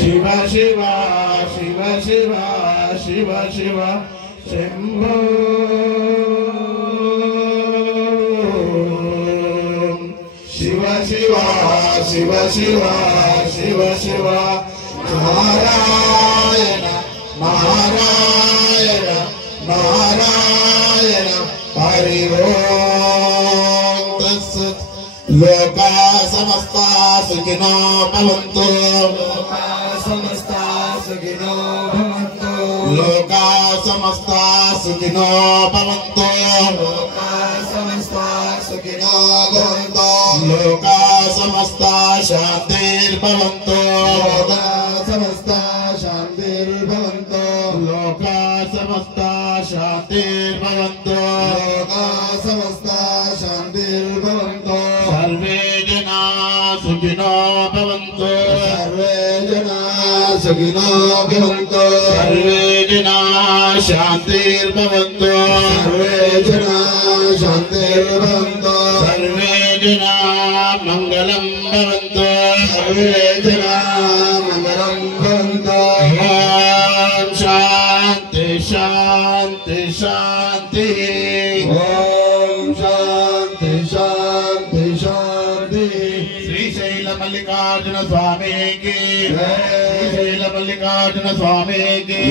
शिव शिव शिव शिव शिव शिव शंभो शिव शिव शिव शिव शिव शिव नारायण नारायण नारायण हरि ओम तत्सत् लोका समस्ता सुखिनो भवन्तु लोका समस्ता सुखिनो भवन्तु लोका समस्ता सुखिनो भवन्तु लोका समस्ता सुखिनो भवन्तु लोका समस्ता शान्तिर्भवन्तु लोका समस्ता शान्तिर्भवन्तु लोका समस्ता शान्तिर्भवन्तु लोका समस्ता शान्तिर्भवन्तु सर्वे जना सुखिनो भवन्तु सर्वे जना सुखिनो भवन्तु सर्वे जना शान्तिर्भवन्तु सर्वे जना शान्तिर्भवन्तु सर्वे जना मङ्गलं भवन्तु सर्वे जना मङ्गलं भवन्तु ॐ शान्ति शान्ति शान्ति ॐ शान्ति शान्ति शान्ति श्रीशैल मल्लिकार्जुन स्वामी की श्रीशैल मल्लिकार्जुन स्वामी की।